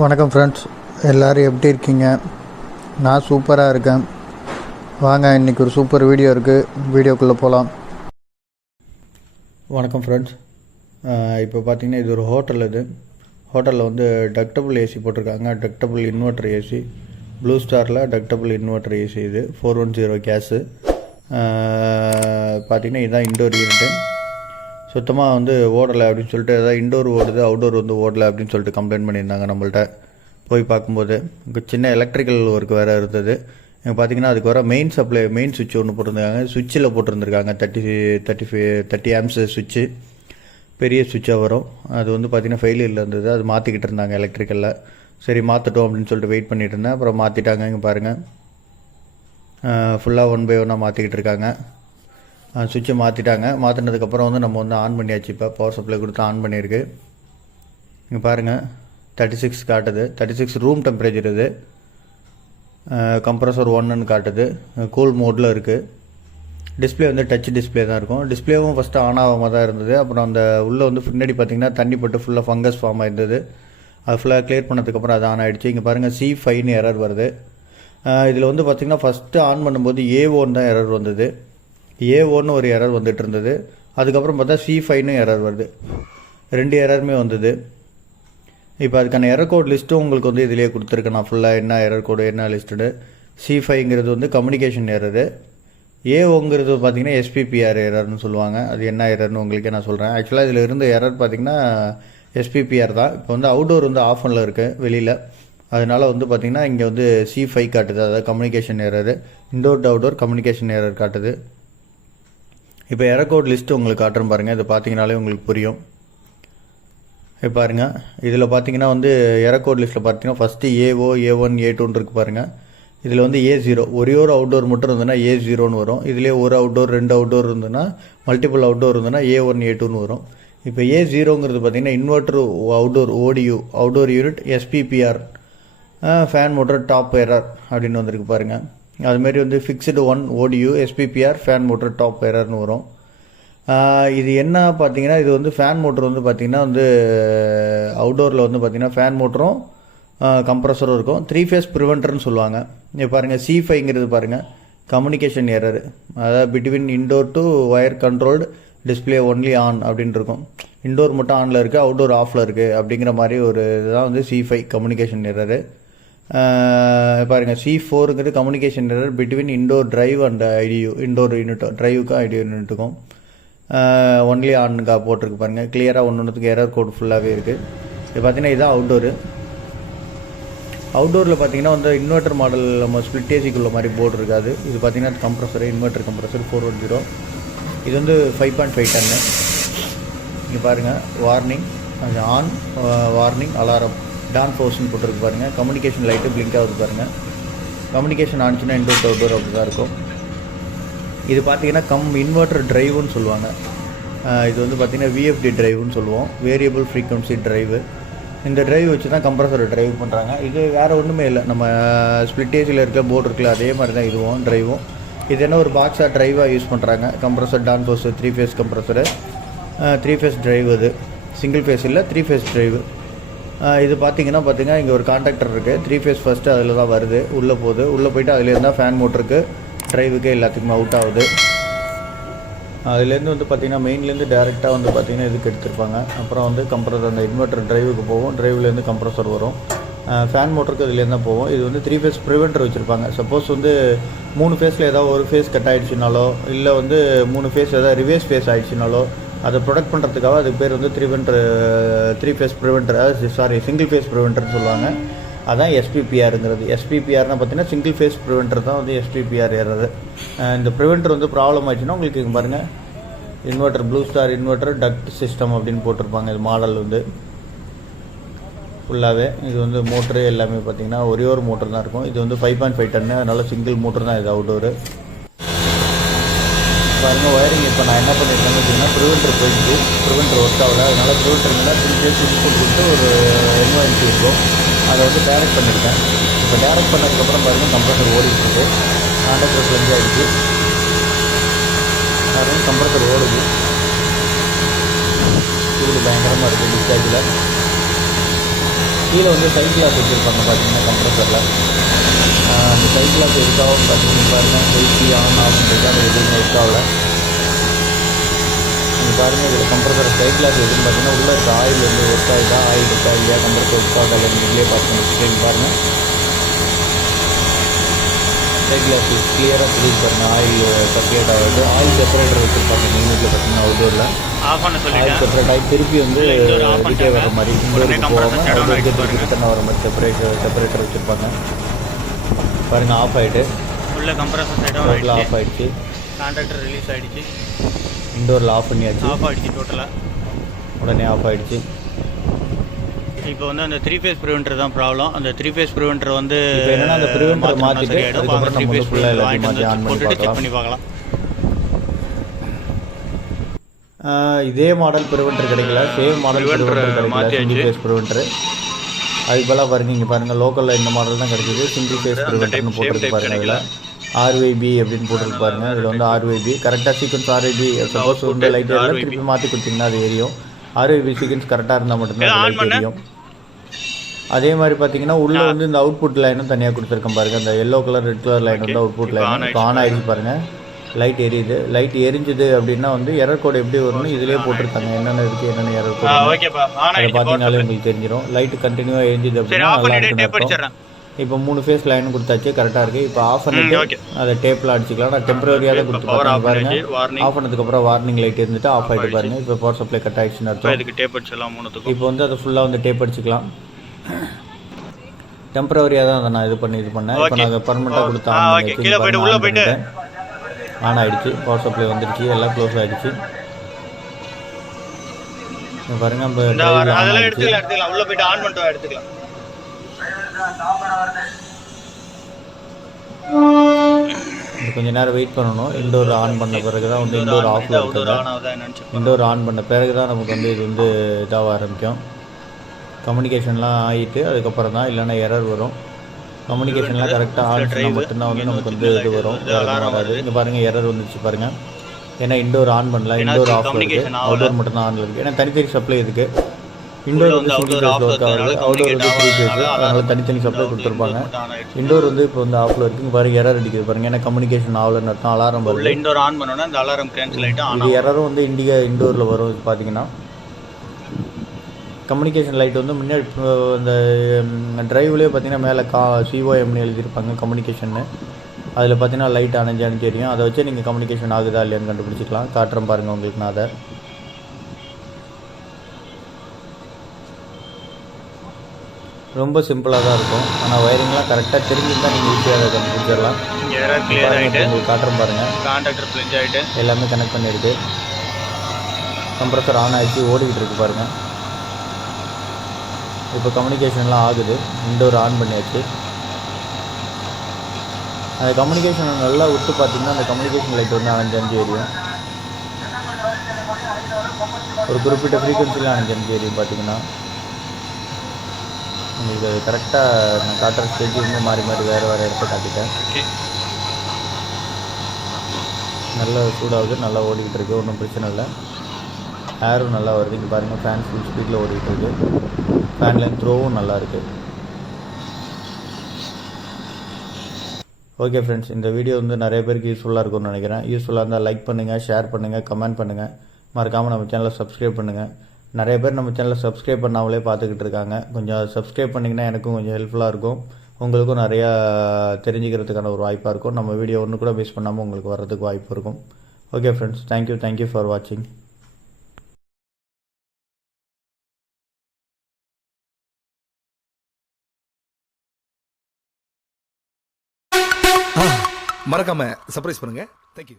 வணக்கம் ஃப்ரெண்ட்ஸ், எல்லோரும் எப்படி இருக்கீங்க? நான் சூப்பராக இருக்கேன். வாங்க, இன்றைக்கி ஒரு சூப்பர் வீடியோ இருக்குது, வீடியோக்குள்ளே போகலாம். வணக்கம் ஃப்ரெண்ட்ஸ், இப்போ பார்த்தீங்கன்னா இது ஒரு ஹோட்டல். இது ஹோட்டலில் வந்து டக்டபிள் ஏசி போட்டிருக்காங்க. டக்டபிள் இன்வெர்டர் ஏசி, ப்ளூ ஸ்டாரில் டக்டபிள் இன்வெர்டர் ஏசி. இது 410 கேஸு. பார்த்திங்கன்னா இதுதான் இன்டோர் யூனிட்டு. சுத்தமாக வந்து ஓடலை அப்படின்னு சொல்லிட்டு, ஏதாவது இன்டோர் ஓடுது அவுடோர் வந்து ஓடலை அப்படின்னு சொல்லிட்டு கம்ப்ளைண்ட் பண்ணியிருந்தாங்க நம்மள்ட்ட. போய் பார்க்கும்போது இங்கே சின்ன எலக்ட்ரிக்கல் ஒர்க் வேறு இருந்தது. இங்கே பார்த்தீங்கன்னா அதுக்கு வர மெயின் சப்ளை, மெயின் சுவிட்ச் ஒன்று போட்டிருந்தாங்க. சுவிட்சில் போட்டிருந்துருக்காங்க 30 ஆம்ஸ் சுவிட்சு, பெரிய சுவிட்சாக வரும். அது வந்து பார்த்திங்கன்னா ஃபெயிலியரில் இருந்தது. அது மாற்றிக்கிட்டு இருந்தாங்க எலக்ட்ரிக்கலில். சரி மாற்றட்டும் அப்படின்னு சொல்லிட்டு வெயிட் பண்ணிகிட்டு இருந்தேன். அப்புறம் மாற்றிட்டாங்க. இங்கே பாருங்கள், ஃபுல்லாக 1 by 1 மாற்றிக்கிட்டு இருக்காங்க. சுவிட்சை மாற்றிட்டாங்க. மாற்றினதுக்கப்புறம் வந்து நம்ம வந்து ஆன் பண்ணியாச்சு. இப்போ பவர் சப்ளை கொடுத்து ஆன் பண்ணியிருக்கு. இங்கே பாருங்கள், 36 காட்டுது. 36 ரூம் டெம்பரேச்சர். இது கம்ப்ரஸர் 1ன்னு காட்டுது. கூல் மோடில் இருக்குது. டிஸ்பிளே வந்து டச் டிஸ்பிளே தான் இருக்கும். டிஸ்பிளேவும் ஃபஸ்ட்டு ஆன் ஆகாமல் தான் இருந்தது. அப்புறம் அந்த உள்ளே வந்து பின்னாடி பார்த்திங்கன்னா தண்ணி பட்டு ஃபுல்லாக ஃபங்கஸ் ஃபார்ம் ஆகிருந்தது. அது ஃபுல்லாக கிளியர் பண்ணதுக்கப்புறம் அது ஆன் ஆகிடுச்சு. இங்கே பாருங்கள், C5ன்னு எரர் வருது. இதில் வந்து பார்த்திங்கன்னா ஃபஸ்ட்டு ஆன் பண்ணும்போது A1 தான் எரர் வந்தது. A1 ஒரு எரர் வந்துட்டு இருந்தது. அதுக்கப்புறம் பார்த்தா C5ன்னு எரர் வருது. 2 எரருமே வந்தது. இப்போ அதுக்கான எரர் கோட் லிஸ்ட்டும் உங்களுக்கு வந்து இதிலே கொடுத்துருக்கேன். நான் ஃபுல்லாக என்ன எரர் கோடு என்ன லிஸ்ட்டு. C5ங்கிறது வந்து கம்யூனிகேஷன் எரரு. A1ங்கிறது பார்த்திங்கன்னா SPPR எரர்னு சொல்லுவாங்க. அது என்ன எரர்னு உங்களுக்கே நான் சொல்கிறேன். ஆக்சுவலாக இதில் இருந்த எரர் பார்த்திங்கன்னா SPPR தான். இப்போ வந்து அவுடோர் வந்து ஆஃபனில் இருக்குது வெளியில். அதனால் வந்து பார்த்திங்கன்னா இங்கே வந்து C5 காட்டுது. அதாவது communication error, indoor to outdoor communication error காட்டுது. இப்போ எரர் கோட் லிஸ்ட்டு உங்களுக்கு காட்டுறேன் பாருங்கள். இது பார்த்தீங்கனாலே உங்களுக்கு புரியும். இப்போ பாருங்கள், இதில் பார்த்தீங்கன்னா வந்து எரர் கோட் லிஸ்ட்டில் பார்த்தீங்கன்னா ஃபஸ்ட்டு AO, A1, A2 இருக்குது பாருங்கள். இதில் வந்து A0 ஒரே ஒரு அவுட்டோர் மட்டும் இருந்ததுன்னா A0ன்னு வரும். இதிலே ஒரு அவுட்டோர் 2 அவுட்டோர் இருந்ததுன்னா, மல்டிபிள் அவுட்டோர் இருந்ததுன்னா A1, A2ன்னு வரும். இப்போ A0ங்கிறது பார்த்தீங்கன்னா inverter outdoor ODU, outdoor unit SPPR, fan motor top error அப்படின்னு வந்திருக்கு பாருங்கள். அதுமாரி வந்து fixed 1 ODU SPPR fan motor top எரர்னு வரும். இது என்ன பார்த்தீங்கன்னா, இது வந்து ஃபேன் மோட்டர் வந்து பார்த்திங்கன்னா வந்து அவுடோரில் வந்து பார்த்திங்கன்னா ஃபேன் மோட்டரும் கம்ப்ரஸரும் இருக்கும். 3 ஃபேஸ் ப்ரிவென்டர்னு சொல்லுவாங்க. இப்போ பாருங்கள், C5ங்கிறது பாருங்கள் கம்யூனிகேஷன் எரர். அதாவது between indoor to wire controlled display only on அப்படின்னு இருக்கும். இன்டோர் மட்டும் ஆனில் இருக்குது, அவுட்டோர் ஆஃபில் இருக்குது அப்படிங்கிற மாதிரி ஒரு இதுதான் வந்து C5 கம்யூனிகேஷன் எரரு. பாருங்கள், C4ங்கிறது communication error between indoor drive and IDU, indoor unit டிரைவுக்கும் IDU யூனிட்டுக்கும் ஒன்லி ஆனுக்கா போட்டிருக்கு பாருங்கள். கிளியராக ஒன்றுக்கு எரர் கோட் ஃபுல்லாகவே இருக்குது. இது பார்த்திங்கன்னா இதுதான் அவுட்டோரு. அவுட்டோரில் பார்த்திங்கன்னா வந்து இன்வெர்டர் மாடல் நம்ம ஸ்பிளிட் ஏசிக்குள்ள மாதிரி போர்டு இருக்காது. இது பார்த்திங்கன்னா கம்ப்ரஸரு, இன்வெர்டர் கம்ப்ரஸர் 410. இது வந்து 5.5 டன்னு. இங்கே பாருங்கள், வார்னிங் ஆன், வார்னிங் அலாரம் டான் ஃபோர்ஸ்ன்னு போட்டுருக்கு பாருங்கள். கம்யூனிகேஷன் லைட்டு பிளிங்க் ஆகுது பாருங்கள். கம்யூனிகேஷன் ஆனிச்சுன்னா இன்டோர் அவுட்டோர் அப்படி தான் இருக்கும். இது பார்த்தீங்கன்னா இன்வெர்டர் டிரைவுன்னு சொல்லுவாங்க. இது வந்து பார்த்திங்கன்னா VFD டிரைவுன்னு சொல்லுவோம், வேரியபிள் ஃப்ரீக்வன்சி டிரைவு. இந்த டிரைவ் வச்சு தான் கம்ப்ரஸரை டிரைவ் பண்ணுறாங்க. இது வேறு ஒன்றுமே இல்லை, நம்ம ஸ்பிளிட் ஏசியில் இருக்க போர்டு இருக்குல்ல அதே மாதிரி தான் இதுவும் டிரைவும். இது என்ன ஒரு பாக்ஸாக டிரைவாக யூஸ் பண்ணுறாங்க. கம்ப்ரஸர் டான் force 3 phase compressor, 3 phase drive. இது சிங்கிள் ஃபேஸ் இல்லை, 3 ஃபேஸ் டிரைவு. இது பார்த்தீங்கன்னா இங்கே ஒரு கான்டாக்டர் இருக்குது. 3 ஃபேஸ் ஃபஸ்ட்டு அதில் தான் வருது, உள்ளே போகுது. உள்ளே போய்ட்டு அதுலேருந்து தான் ஃபேன் மோட்டருக்கு டிரைவுக்கு எல்லாத்துக்குமே அவுட் ஆகுது. அதுலேருந்து வந்து பார்த்திங்கன்னா மெயின்லேருந்து டேரெக்டாக வந்து பார்த்திங்கன்னா இதுக்கு எடுத்துருப்பாங்க. அப்புறம் வந்து கம்ப்ரஸர் அந்த இன்வெர்டர் டிரைவுக்கு போகும். டிரைவ்லேருந்து கம்ப்ரஸர் வரும். ஃபேன் மோட்டருக்கு இதுலேருந்து தான் போகும். இது வந்து 3 ஃபேஸ் ப்ரிவென்டர் வச்சுருப்பாங்க. சப்போஸ் வந்து 3 ஃபேஸில் ஏதாவது ஒரு ஃபேஸ் கட் ஆகிடுச்சினாலோ, இல்லை வந்து 3 ஃபேஸ் ஏதாவது ரிவேர்ஸ் ஃபேஸ் ஆகிடுச்சினாலோ அதை ப்ரொடெக்ட் பண்ணுறதுக்காக அதுக்கு பேர் வந்து 3 ஃபேஸ் ப்ரிவென்டர், சிங்கிள் ஃபேஸ் ப்ரிவென்டர்னு சொல்லுவாங்க. அதான் SPPRங்கிறது. SPPRனால் பார்த்தீங்கன்னா சிங்கிள் ஃபேஸ் ப்ரிவென்டர் தான் வந்து SPPR எரர். இந்த ப்ரிவென்டர் வந்து ப்ராப்ளம் ஆச்சுன்னா உங்களுக்கு இங்கே பாருங்கள், inverter blue star inverter duct system அப்படின்னு போட்டிருப்பாங்க. இது மாடல் வந்து ஃபுல்லாகவே. இது வந்து மோட்ரு எல்லாமே பார்த்திங்கன்னா ஒரே ஒரு மோட்டர் தான் இருக்கும். இது வந்து 5.5 டன்னு, அதனால் சிங்கிள் மோட்டர் தான் இது அவுட்டோரு. பாருங்கள், ஒயரிங் இப்போ நான் என்ன பண்ணியிருக்கேன்னு பார்த்தீங்கன்னா ப்ரிவென்டர் போயிடுச்சு, ப்ரிவென்டர் ஒர்க் ஆகலை. அதனால் ப்ரிவென்டர்னா 3 ஃபேஸ் இன்புட் கொடுத்து ஒரு NONC இருக்கும், அதை வந்து டைரக்ட் பண்ணியிருக்கேன். இப்போ டைரக்ட் பண்ணதுக்கப்புறம் பாருங்கள் கம்ப்ரஸர் ஓடிட்டு கான்டாக்டர் ப்ளஞ்ச் ஆகிடுச்சு. பாருங்கள் கம்ப்ரஸர் ஓடுது, சூடு பயங்கரமாக இருக்குது டிஸ்சார்ஜில். கீழே வந்து சைட் கிளாஸ் வச்சுருப்பாங்க பார்த்தீங்கன்னா கம்ப்ரஸரில். அந்த சைட் கிளாஸ் எதுக்காகவும் பார்த்தீங்கன்னா பாருங்கள், ஹெல்த்தி ஆன் ஆஃப்ன்றது அது எதுவுமே எதுக்காகல. நீங்கள் பாருங்கள் இதில் கம்ப்ரஸர் சைட் கிளாஸ் எதுன்னு பார்த்தீங்கன்னா உள்ளே இருக்க ஆயில் வந்து ஒர்க் ஆகிட்டா, ஆயில் இருக்கா இல்லையா, கம்ப்ரஸர் ஒர்க் ஆகல நீங்களே பார்த்துக்கணும். பாருங்கள் சைட் கிளாஸ் கிளியராக தெரியுது பாருங்கள், ஆயில் சர்க்குலேட் ஆகுது. ஆயில் செப்பரேட்டர் வச்சுருப்பாங்க நீங்கள் வீட்டில் பார்த்தீங்கன்னா அவுட்டோரில். ஆயில் செப்பரேட் ஆகி திருப்பி வந்து ரிட்டே வர மாதிரி இண்டோருக்கு போகாமல் அவுட்டோருக்கு திருப்பி ரிட்டர்ன் வர மாதிரி செப்பரேட்டர் வச்சுருப்பாங்க. பாருங்கள் ஆஃப் ஆகிட்டு உள்ள கம்ப்ரஸர் ஆஃப் ஆகிடுச்சு. கான்ட்ராக்டர் ரிலீஸ் ஆகிடுச்சு. இண்டோரில் ஆஃப் பண்ணியாச்சு. ஆஃப் ஆகிடுச்சு டோட்டலாக. உடனே ஆஃப் ஆகிடுச்சு. இப்போ வந்து அந்த 3 ஃபேஸ் ப்ரிவென்டர் தான் ப்ராப்ளம். அந்த 3 ஃபேஸ் ப்ரிவென்டர் வந்து இப்போ என்னன்னா அந்த ப்ரிவென்டர் மாற்றிட்டு அதுக்கப்புறம் நம்ம வந்து ஃபுல்லாக எல்லாத்தையும் மாற்றி ஆன் பண்ணி பார்க்கலாம். இதே மாடல் ப்ரிவென்டர் கிடைக்கல, சேம் மாடல் ப்ரிவென்டர் கிடைக்கல, சிங்கிள் ஃபேஸ் ப்ரிவென்டர். அதுக்கு பதிலாக பாருங்கள் இங்கே பாருங்கள் லோக்கலில் இந்த மாடல் தான் கிடைக்கிது. சிங்கிள் ஃபேஸ் ப்ரிவென்டர்னு போட்டிருக்கு பாருங்கள். அதில் ஆர்ஒய்பி அப்படின்னு போட்டிருக்கு பாருங்கள். இதில் வந்து ஆர்ஒய்பி கரெக்டாக சீக்வன்ஸ் ஆர்ஒய்பி சப்போஸ் வந்து லைட் எல்லாம் திருப்பி மாற்றி கொடுத்தீங்கன்னா அது எரியும். ஆர்ஒய்பி சீக்வன்ஸ் கரெக்டாக இருந்தால் மட்டும்தான் அது லைட் எரியும். அதே மாதிரி பார்த்தீங்கன்னா உள்ளே வந்து இந்த அவுட்புட் லைனும் தனியாக கொடுத்துருக்கேன் பாருங்கள். இந்த yellow colour red colour line வந்து அவுட்புட் லைன் இப்போ ஆன் ஆகிடுச்சு பாருங்கள். லைட் எரியுது. லைட் எரிஞ்சுது அப்படின்னா வந்து எரர் கோடு எப்படி வரும்னு இதிலே போட்டிருக்காங்க, என்னென்ன இருக்குது என்னென்ன எரர் கோடு அதை பார்த்தீங்கன்னாலே உங்களுக்கு தெரிஞ்சிடும். லைட்டு கண்டினியூவாக எரிஞ்சுது அப்படின்னா நல்லா இருக்குன்னு. இப்போ 3 ஃபேஸ் லைன் கொடுத்தாச்சு, கரெக்டாக இருக்குது. இப்போ ஆஃப் பண்ணிட்டு அதை டேப்பில் அடிச்சிக்கலாம். நான் டெம்பரரியாக தான் கொடுத்து பார்த்தேன் பாருங்கள். ஆஃப் பண்ணதுக்கப்புறம் வார்னிங் லைட் இருந்துட்டு ஆஃப் ஆகிட்டு பாருங்கள். இப்போ பவர் சப்ளை கட் ஆகிடுச்சுன்னு அர்த்தம். இப்போ வந்து அதை ஃபுல்லாக வந்து டேப் அடிச்சிக்கலாம். டெம்பரரியாக தான் அதை நான் இது பண்ணேன். இப்போ நாங்கள் பர்மனெண்ட்டாக கொடுத்து ஆன் ஆகிடுச்சு. பவர் சப்ளை வந்துடுச்சு, எல்லாம் க்ளோஸ் ஆகிடுச்சு. பாருங்கள் கொஞ்சம் நேரம் வெயிட் பண்ணணும். இண்டோர் ஆன் பண்ண பிறகு தான் வந்து இண்டோர் ஆஃபில் இருக்குது. இண்டோர் ஆன் பண்ண பிறகு தான் நமக்கு வந்து இது வந்து இதாக ஆரம்பிக்கும். கம்யூனிகேஷன்லாம் ஆகிட்டு அதுக்கப்புறம் தான், இல்லைன்னா எரர் வரும். கம்யூனிகேஷன்லாம் கரெக்டாக ஆன் பண்ணால் மட்டும்தான் வந்து நமக்கு வந்து இது வரும், வராது. இங்கே பாருங்கள் எரர் வந்துச்சு பாருங்கள். ஏன்னா இண்டோர் ஆன் பண்ணல, இண்டோர் ஆஃபில் இருக்குது, அவுட்டோர் மட்டும் தான் ஆனில் இருக்குது. ஏன்னா தனித்தனி சப்ளை இருக்குது. இண்டோர் வந்து சிங்கிள் ஃபேஸில் ஒர்க் ஆகுது, அவுட்டோர் வந்து 3 ஃபேஸ், அதனால் தனித்தனி சப்ளை கொடுத்துருப்பாங்க. இண்டோர் வந்து இப்போ வந்து ஆஃபில் இருக்குது. பாருங்கள் எரர் அடிக்குது பாருங்கள். ஏன்னா கம்யூனிகேஷன் ஆகலன்னு அர்த்தம். அலாரம் வருது. இண்டோர் ஆன் பண்ணோன்னா அந்த அலாரம் கேன்சல் ஆகிட்டு இது எரரும் வந்து இண்டோரில் வரும். இது பார்த்தீங்கன்னா கம்யூனிகேஷன் லைட் வந்து முன்னாடி இந்த ட்ரைவ்லேயே பார்த்தீங்கன்னா மேலே சிஓஎம்னு எழுதியிருப்பாங்க கம்யூனிகேஷன்னு. அதில் பார்த்தீங்கன்னா லைட் அணைஞ்சு தெரியும். அதை வச்சு நீங்கள் கம்யூனிகேஷன் ஆகுதா இல்லையான்னு கண்டுபிடிச்சிக்கலாம். காட்டுறேன் பாருங்கள் உங்களுக்கு நான் அதை. ரொம்ப சிம்பிளாக தான் இருக்கும். ஆனால் வயரிங்லாம் கரெக்டாக தெரிஞ்சுருந்தால் நீங்கள் ஈஸியாக அதை கண்டுபிடிச்சிடலாம். உங்களுக்கு காட்டுறேன் பாருங்கள். கான்ட்ராக்டர் ஃப்ளிஞ்ச் ஆகிட்டு எல்லாமே கனெக்ட் பண்ணியிருக்கு. கம்ப்ரஸர் ஆன் ஆகிடுச்சு, ஓடிக்கிட்டு இருக்குது பாருங்கள். இப்போ கம்யூனிகேஷன்லாம் ஆகுது. இண்டோர் ஆன் பண்ணியாச்சு. அந்த கம்யூனிகேஷன் நல்லா விட்டு பார்த்தீங்கன்னா அந்த கம்யூனிகேஷன் லைட் வந்து அணைஞ்சு எரியும். ஒரு குறிப்பிட்ட ஃப்ரீக்வன்சியில் அணைஞ்சு எரியும் பார்த்தீங்கன்னா. உங்களுக்கு அது கரெக்டாக நான் காட்டுற ஸ்டேஜ் வந்து மாறி வேறு இடத்த காட்டிட்டேன். நல்லா சூடாகுது, நல்லா ஓடிக்கிட்டு இருக்குது, ஒன்றும் பிரச்சனை இல்லை. ஏரும் நல்லா வருது. இங்கே பாருங்கள் ஃபேன் ஃபுல் ஸ்பீடில் ஓடிக்கிட்டு இருக்குது. ஃபேன் லைன் த்ரோவும் நல்லா இருக்குது. ஓகே ஃப்ரெண்ட்ஸ், இந்த வீடியோ வந்து நிறைய பேருக்கு யூஸ்ஃபுல்லாக இருக்கும்னு நினைக்கிறேன். யூஸ்ஃபுல்லாக இருந்தால் லைக் பண்ணுங்கள், ஷேர் பண்ணுங்கள், கமெண்ட் பண்ணுங்கள். மறக்காமல் நம்ம சேனலை சப்ஸ்கிரைப் பண்ணுங்கள். நிறைய பேர் நம்ம சேனலை சப்ஸ்கிரைப் பண்ணாமலே பார்த்துக்கிட்டு இருக்காங்க. கொஞ்சம் சப்ஸ்கிரைப் பண்ணிங்கன்னா எனக்கும் கொஞ்சம் ஹெல்ப்ஃபுல்லாக இருக்கும். உங்களுக்கும் நிறையா தெரிஞ்சுக்கிறதுக்கான ஒரு வாய்ப்பாக இருக்கும். நம்ம வீடியோ ஒன்று கூட மிஸ் பண்ணாமல் உங்களுக்கு வர்றதுக்கு வாய்ப்பு இருக்கும். ஓகே ஃப்ரெண்ட்ஸ், தேங்க்யூ ஃபார் வாட்சிங். மறக்காம சர்ப்ரைஸ் பண்ணுங்க. தேங்க்யூ.